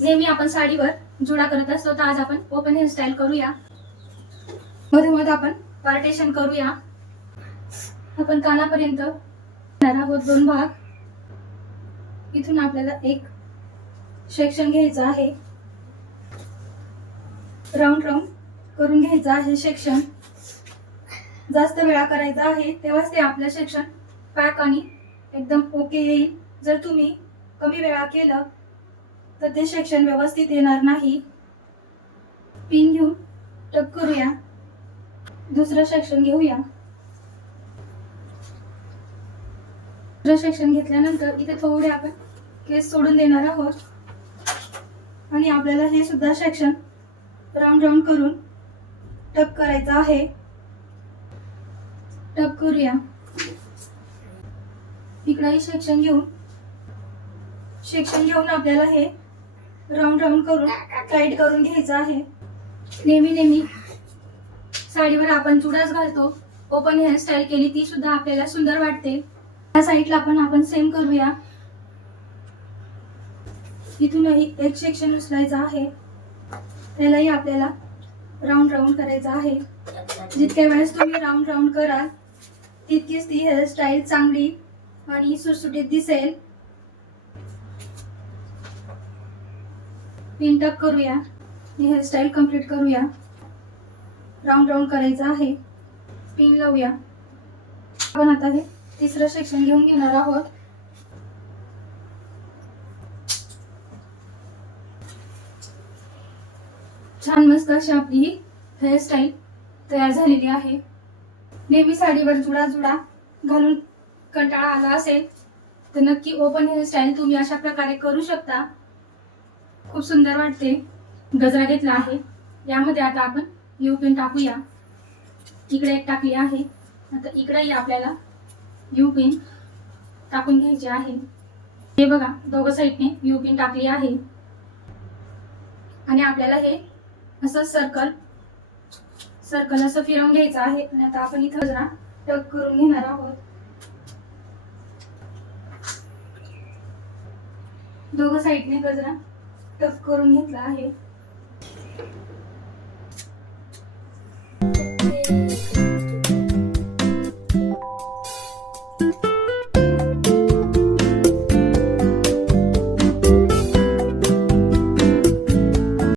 नेहमी आपण साडीवर जुडा करत असतो. तर आज आपण ओपन हेअरस्टाईल करूया. मध्ये मध्ये आपण पार्टेशन करूया. आपण कानापर्यंत आहोत दोन भाग. इथून आपल्याला एक सेक्शन घ्यायचं आहे. राऊंड राऊंड करून घ्यायचं आहे सेक्शन जास्त वेळा करायचा आहे तेव्हाच ते आपलं सेक्शन पॅक आणि एकदम ओके येईल. जर तुम्ही कमी वेळा केलं तर ते सेक्शन व्यवस्थित येणार नाही. पिन घेऊन टक करूया. दुसरं सेक्शन घेऊया. दुसरं सेक्शन घेतल्यानंतर इथे थोडे आपण केस सोडून देणार आहोत. आणि आपल्याला हे सुद्धा सेक्शन राऊंड राऊंड करून टक करायचं आहे. टक करूया. इकडंही सेक्शन घेऊन सेक्शन घेऊन आपल्याला हे राऊंड राऊंड करून टाईट करून घ्यायचं आहे. नेहमी नेहमी साडीवर आपण चुडाच घालतो. ओपन हेअरस्टाईल केली ती सुद्धा आपल्याला सुंदर वाटते. या साईडला पण आपण सेम करूया. इथूनही एक सेक्शन उचलायचं आहे. त्यालाही आपल्याला राऊंड राऊंड करायचं आहे. जितक्या वेळेस तुम्ही राऊंड राऊंड कराल तितकीच ती हेअरस्टाईल चांगली आणि सुटसुटीत दिसेल. पिन टक करूया हेअरस्टाईल कंप्लीट करूया. राऊंड राऊंड करायचं आहे. पिन लावूया. आपण आता हे तिसरं सेक्शन घेऊन घेणार आहोत. छान मस्त अशी आपली ही हेअरस्टाईल तयार झालेली आहे. नेहमी साडीवर जुडा जुडा घालून कंटाळा आला असेल तर नक्की ओपन हेअरस्टाईल तुम्ही अशा प्रकारे करू शकता. खूप सुंदर वाटते. गजरा घेतला आहे. यामध्ये आता आपण यू पिन टाकूया. इकडे एक टाकली आहे. आता इकडेही आपल्याला यू पिन टाकून घ्यायचे आहे. हे बघा दोघं साईडने यू पिन टाकली आहे. आणि आपल्याला हे असं सर्कल सर्कल असं फिरवून घ्यायचं आहे. आणि आता आपण इथं जरा टक करून घेणार आहोत. दोघं साईडने गजरा टक करून घेतला आहे.